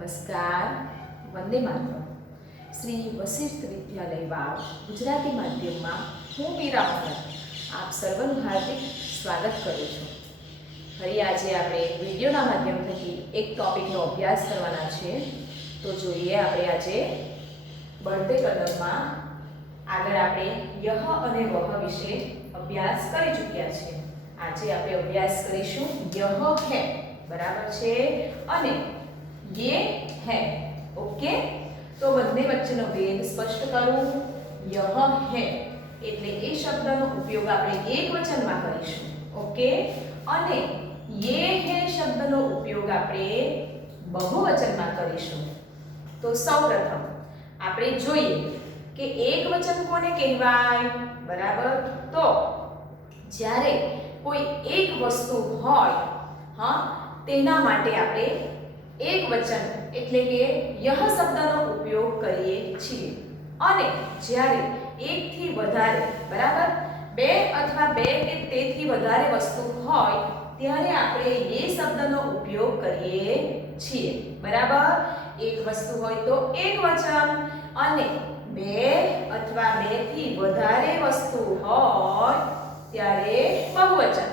નમસ્કાર, વંદે માતરમ. શ્રી વશિષ્ઠ વિદ્યાલય વાવ, ગુજરાતી માધ્યમમાં હું મીરા આપ સર્વનું હાર્દિક સ્વાગત કરું છું. ફરી આજે આપણે વિડીયોના માધ્યમ થકી એક ટોપિકનો અભ્યાસ કરવાના છે. તો જોઈએ આપણે આજે બળતે કલમમાં આગળ આપણે યહ અને વહ વિશે અભ્યાસ કરી ચૂક્યા છે આજે આપણે અભ્યાસ કરીશું યહ હે. બરાબર છે? અને યે હે ઓકે તો બંને વચ્ચેનો ભેદ સ્પષ્ટ કરું યહ હે એટલે એ શબ્દનો ઉપયોગ આપણે એકવચનમાં કરીશું, ઓકે? અને યે હે શબ્દનો ઉપયોગ આપણે બહુવચનમાં કરીશું. તો સૌપ્રથમ આપણે જોઈએ કે એકવચન કોને કહેવાય? બરાબર? તો જ્યારે કોઈ એક વસ્તુ હોય, હા, તેના માટે આપણે એક વચન એટલે કે યહ શબ્દનો ઉપયોગ કરીએ છીએ. અને જ્યારે એકથી વધારે, બરાબર? બે અથવા બે કે તેથી વધારે વસ્તુ હોય, ત્યારે આપણે એ શબ્દનો ઉપયોગ કરીએ છીએ. બરાબર? એક વસ્તુ હોય તો એક વચન. અને બે અથવા બેથી વધારે વસ્તુ હોય, ત્યારે બહુવચન.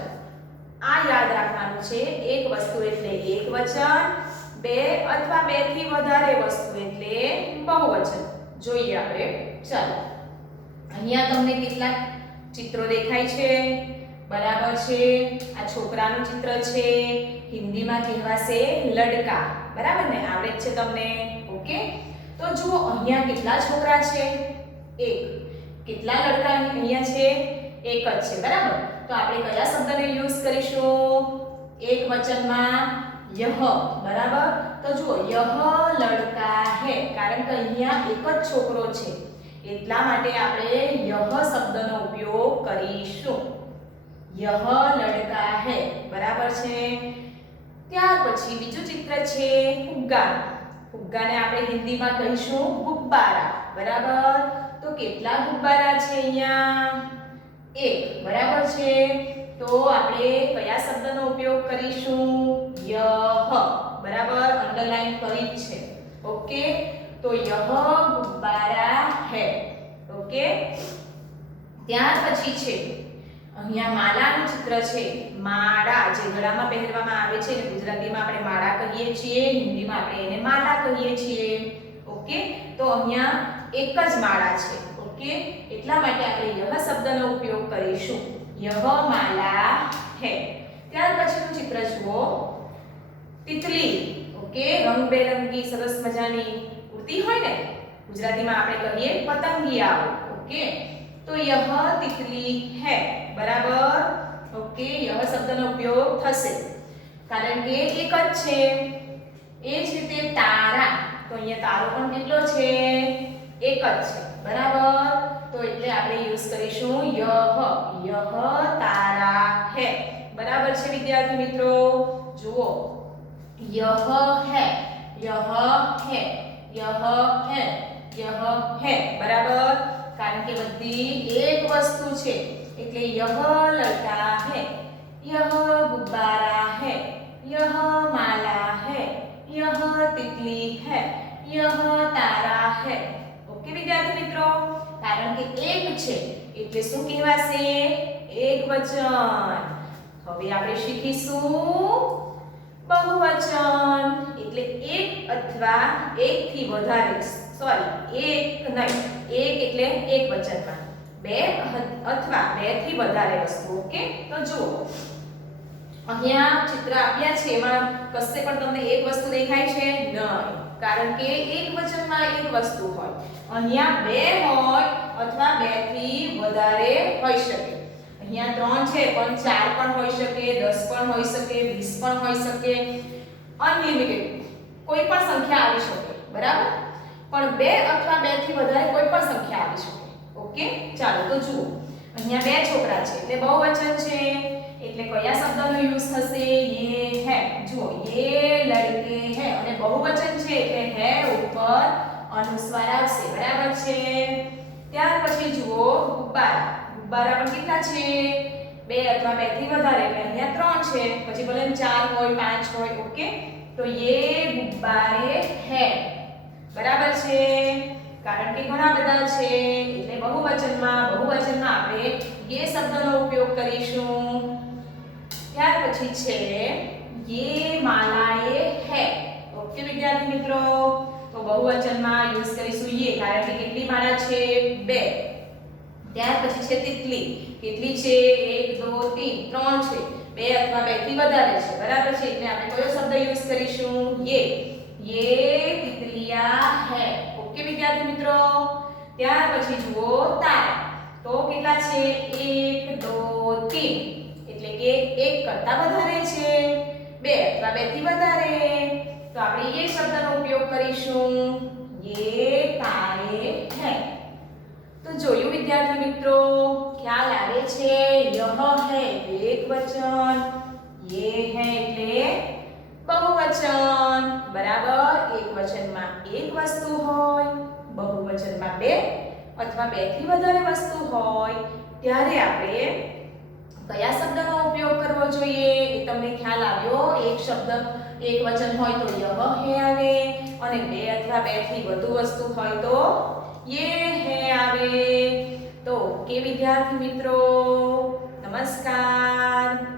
આ યાદ રાખવાનું છે, એક વસ્તુ એટલે એક વચન બે અથવા બેથી વધારે વસ્તુ એટલે બહુવચન. જોઈએ આપણે. ચાલો. અહીંયા તમને કેટલાક ચિત્રો દેખાય છે. બરાબર છે. આ છોકરાનું ચિત્ર છે. હિન્દીમાં કહેવાશે લડકા. બરાબર ને? આવડે જ છે તમને. ઓકે? તો જુઓ, અહીંયા કેટલા છોકરા છે. એક. કેટલા લડકા અહીંયા છે? એક જ છે. બરાબર? તો આપણે કયા શબ્દને યુઝ કરીશું? એક વચનમાં યહ, બરાબર? તો જુઓ, યહ લડકા હે, કારણ કે અહીંયા એક જ છોકરો છે. એટલા માટે આપણે યહ શબ્દનો ઉપયોગ કરીશું. યહ લડકા હે, બરાબર છે? ત્યાર પછી બીજું ચિત્ર છે ફુગ્ગા. ફુગ્ગાને આપણે હિન્દીમાં કહીશું ગુબ્બારા, બરાબર? તો કેટલા ગુબ્બારા છે અહીંયા? એક, બરાબર છે? તો આપણે કયા શબ્દનો ઉપયોગ કરીશું? યહ. બરાબર? અંડરલાઈન કરી જ છે. ઓકે તો યહ ગુબ્બારા હે. ઓકે ત્યાર પછી છે, અહીંયા માલાનું ચિત્ર છે. માળા, જે ગળામાં પહેરવામાં આવે છે ગુજરાતીમાં આપણે માળા કહીએ છીએ, હિન્દીમાં આપણે એને માળા કહીએ છીએ. ઓકે તો અહીંયા એક જ માળા છે. ઓકે એટલા માટે આપણે યહ શબ્દનો ઉપયોગ કરીશું. યહ માલા હે. ત્યાર પછીનું ચિત્ર જુઓ. તિતલી ઓકે, રંગબેરંગી, સરસ મજાની ઉડતી હોય ને, ગુજરાતીમાં આપણે કહીએ પતંગિયાઓ ઓકે, તો યહ તિતલી હે, બરાબર? ઓકે, યહ શબ્દનો ઉપયોગ થશે. કારણ કે એક જ છે. એ જ રીતે તારા, તો અહીંયા તારો પણ કેટલો છે? એક જ છે. બરાબર? તો એટલે આપણે યુઝ કરીશું યહ. યહ તારા હે. બરાબર છે વિદ્યાર્થી મિત્રો? જુઓ યહ है યહ है, यह है યહ હે બરાબર કારણ કે બધી એક વસ્તુ છે એટલે યહ લડકા હે યહ ગુબ્બારા હે યહ માલા હે યહ તિતલી હે યહ તારા હે ઓકે વિદ્યાર્થી મિત્રો? કારણ કે એક છે, એટલે શું કહેવાશે? એક વચન. હવે આપણે શીખીશું બહુવચન. એટલે એક અથવા એકથી વધારે સોરી એક નહીં, એક એટલે એક વચનમાં. બે અથવા બેથી વધારે વસ્તુ, ઓકે? તો જુઓ. અહીંયા ચિત્ર આપ્યા છે, એમાં કશે પણ તમને એક વસ્તુ દેખાય છે? નહીં. કારણ કે એક વચનમાં એક વસ્તુ હોય. અહીંયા બે હોય અથવા બેથી વધારે હોઈ શકે. અહીંયા ત્રણ છે, પણ ચાર પણ હોઈ શકે, દસ પણ હોઈ શકે, વીસ પણ હોઈ શકે. અનલિમિટેડ કોઈ પણ સંખ્યા આવી શકે, બરાબર? પણ બે અથવા બેથી વધારે કોઈ પણ સંખ્યા આવી શકે. ઓકે? ચાલો, તો જુઓ. અહીંયા બે છોકરા છે, એટલે બહુવચન છે. એટલે કયા શબ્દનો યુઝ થશે? યે હે. જુઓ, યે લડકે હે. અને બહુવચન છે, એટલે હે ઉપર અનુસ્વાર આવશે બરાબર છે ત્યાર પછી જુઓ ગુબ્બારા ગુબ્બારા પણ કેટલા છે? બે અથવા બેથી વધારે એટલે અહીંયા ત્રણ છે. પછી ભલે ચાર હોય, પાંચ હોય, ઓકે? તો યે ગુબ્બારે હે. બરાબર છે? કારણ કે ઘણા બધા છે, એટલે બહુવચનમાં બહુવચનમાં આપણે યે શબ્દનો ઉપયોગ કરીશું. ત્યાર પછી છે યે માલાએ હે. ઓકે વિદ્યાર્થી મિત્રો? તો બહુવચનમાં યુઝ કરીશું યે કારણ કે કેટલી માળા છે? બે. ત્યાર પછી છે તિતલી. કેટલી છે એક, દો ત્રણ ત્રણ છે. બે અથવા બેથી વધારે છે. બરાબર છે? એટલે આપણે કયો શબ્દ યુઝ કરીશું? યે. યે તિતલિયા હે. ઓકે વિદ્યાર્થી મિત્રો? ત્યાર પછી જુઓ તારા. તો કેટલા છે? એક, દો ત્રણ એટલે કે એક કરતા વધારે છે. બે અથવા બેથી વધારે. તો આપણે યે શબ્દનો ઉપયોગ કરીશું. યે તારે હે. વિદ્યાર્થી મિત્રો, ખ્યાલ આવે છે યહ હે એક વચન યે હે એટલે બહુવચન. બરાબર? એક વચનમાં એક વસ્તુ હોય, બહુવચનમાં બે અથવા બેથી વધારે વસ્તુ હોય. ત્યારે આપણે કયા શબ્દનો ઉપયોગ કરવો જોઈએ? એ તમને ખ્યાલ આવ્યો? એક શબ્દ એક વચન હોય તો યહ હે આવે અને બે અથવા બેથી વધુ વસ્તુ હોય તો યે હે આવે. તો કે વિદ્યાર્થી મિત્રો નમસ્કાર.